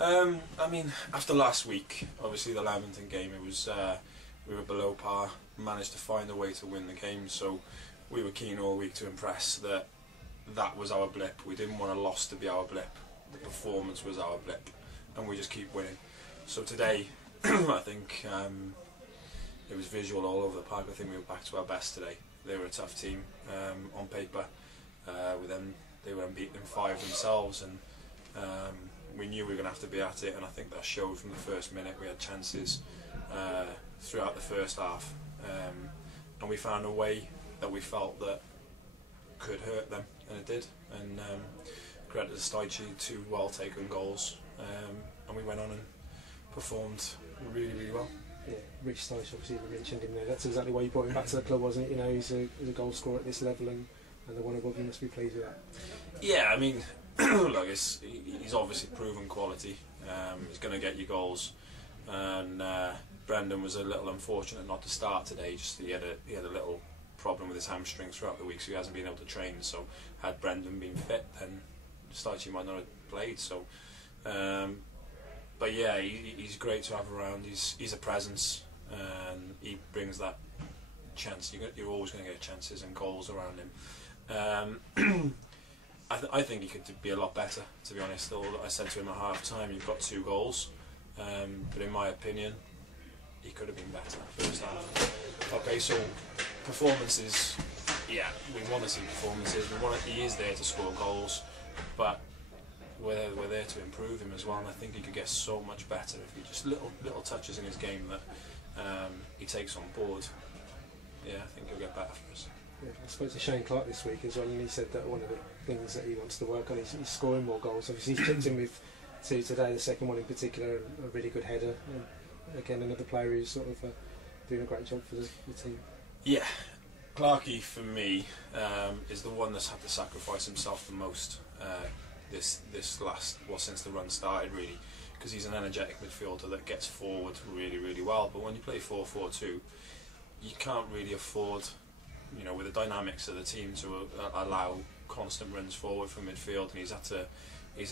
I mean, after last week, obviously the Lamington game, it was we were below par, managed to find a way to win the game, so we were keen all week to impress that that was our blip. We didn't want a loss to be our blip. The performance was our blip, and we just keep winning. So today, I think it was visual all over the park. I think we were back to our best today. They were a tough team on paper. With them, they were unbeaten in 5 themselves, and we knew we were going to have to be at it. And I think that showed from the first minute. We had chances throughout the first half, and we found a way that we felt that could hurt them, and it did. And credit to Stalybridge, 2 well taken goals, and we went on and performed really, really well. Yeah, Rich Stalybridge, obviously we mentioned him there. That's exactly why you brought him back to the club, wasn't it? You know, he's a goal scorer at this level, and the one above you must be pleased with that. Yeah, I mean, look, he's obviously proven quality. He's going to get you goals, and Brendan was a little unfortunate not to start today. Just he had a little problem with his hamstring throughout the week, so he hasn't been able to train. So had Brendan been fit, then Stalybridge might not have played. So, but yeah, he's great to have around. He's a presence, and he brings that chance. You're always going to get chances and goals around him. I think he could be a lot better, to be honest. I said to him at half time, you've got 2 goals, but in my opinion, he could have been better first half. Okay, so performances, yeah, we want to see performances. He is there to score goals, but we're there to improve him as well. And I think he could get so much better if he just little touches in his game that he takes on board. Yeah, I think he'll get better for us. Yeah, I spoke to Shane Clark this week as well, and he said that one of the things that he wants to work on is scoring more goals. Obviously he's chipped in with 2 today, the second one in particular, a really good header. And again, another player who's sort of doing a great job for the team. Yeah, Clarkey for me is the one that's had to sacrifice himself the most since the run started, really, because he's an energetic midfielder that gets forward really, really well. But when you play 4-4-2, you can't really afford, you know, with the dynamics of the team, to allow constant runs forward from midfield, and he's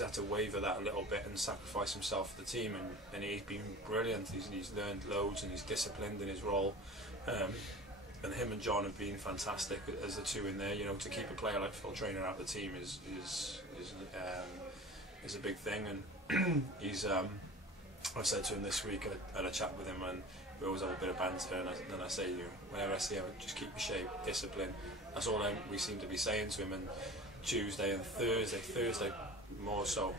had to waver that a little bit and sacrifice himself for the team, and he's been brilliant. He's learned loads, and he's disciplined in his role, and him and John have been fantastic as the 2 in there. You know, to keep a player like Phil Traynor out of the team is a big thing, and he's I've said to him this week, I had a chat with him, and we always have a bit of banter, and then I say, you know, whenever I see him, just keep your shape, discipline. That's all we seem to be saying to him. And Tuesday and Thursday more so,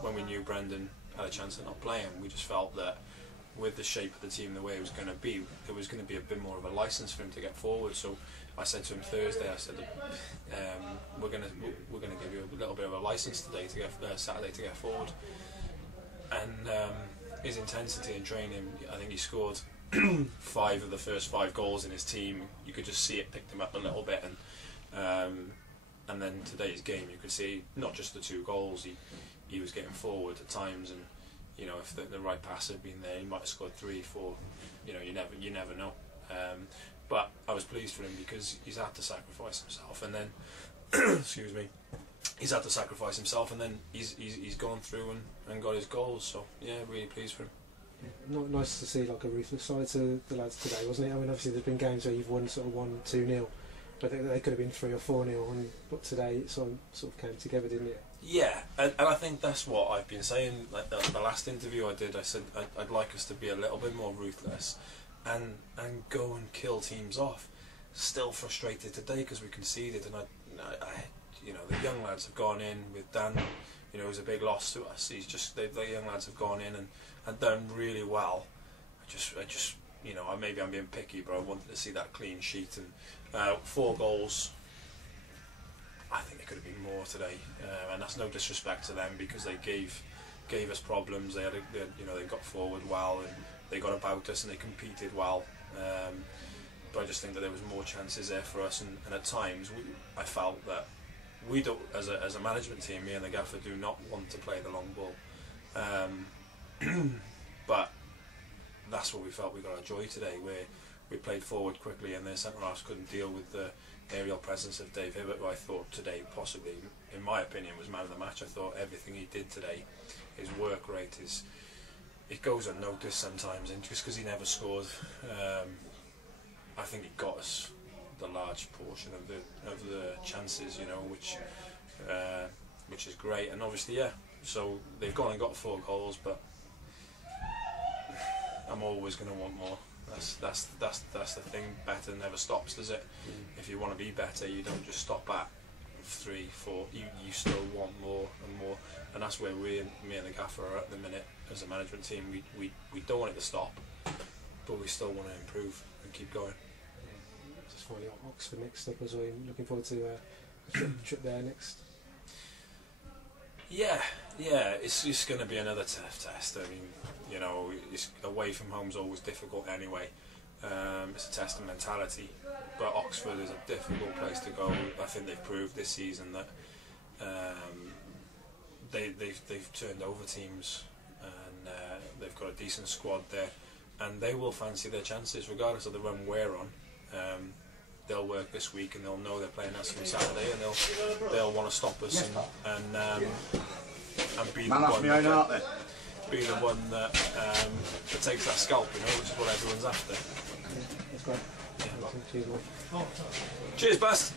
when we knew Brendan had a chance of not playing, we just felt that with the shape of the team, the way it was going to be, there was going to be a bit more of a licence for him to get forward. So I said to him Thursday, I said, we're going to give you a little bit of a licence today to get Saturday to get forward. And his intensity in training, I think he scored 5 of the first 5 goals in his team. You could just see it picked him up a little bit, and then today's game, you could see not just the 2 goals. He was getting forward at times, and you know, if the right pass had been there, he might have scored 3, 4. You know, you never know. But I was pleased for him because he's had to sacrifice himself, and then excuse me, he's had to sacrifice himself, and then he's gone through and got his goals. So yeah, really pleased for him. Not nice to see like a ruthless side to the lads today, wasn't it? I mean, obviously there's been games where you've won sort of 1-2-0, but they could have been 3 or 4-0, but today it sort of came together, didn't it? Yeah, and I think that's what I've been saying. Like the last interview I did, I said I'd like us to be a little bit more ruthless and go and kill teams off. Still frustrated today because we conceded, and I you know, the young lads have gone in with Dan. You know, it was a big loss to us. The young lads have gone in and done really well. I just you know, maybe I'm being picky, but I wanted to see that clean sheet, and 4 goals. I think there could have been more today, and that's no disrespect to them, because they gave us problems. They got forward well, and they got about us, and they competed well. But I just think that there was more chances there for us, and at times I felt that we don't, as a management team, me and the gaffer, do not want to play the long ball. But that's what we felt we got our joy today, where we played forward quickly, and their centre halves couldn't deal with the aerial presence of Dave Hibbert, who I thought today possibly, in my opinion, was man of the match. I thought everything he did today, his work rate, it goes unnoticed sometimes, and just because he never scored, I think he got us the large portion of the chances, you know, which is great. And obviously, yeah, so they've gone and got 4 goals, but I'm always going to want more. That's the thing. Better never stops, does it? If you want to be better, you don't just stop at 3, 4. You still want more and more, and that's where me and the gaffer are at the minute as a management team. We don't want it to stop, but we still want to improve and keep going. Just finally Oxford next up as well. Looking forward to a trip there next. Yeah, it's just going to be another tough test. I mean, you know, away from home's always difficult anyway. It's a test of mentality, but Oxford is a difficult place to go. I think they've proved this season that they've turned over teams, and they've got a decent squad there, and they will fancy their chances regardless of the run we're on. They'll work this week, and they'll know they're playing us on Saturday, and they'll want to stop us and be the one that takes that scalp, you know, which is what everyone's after. Yeah, that's great. Yeah. Cheers, Cheers, Bast.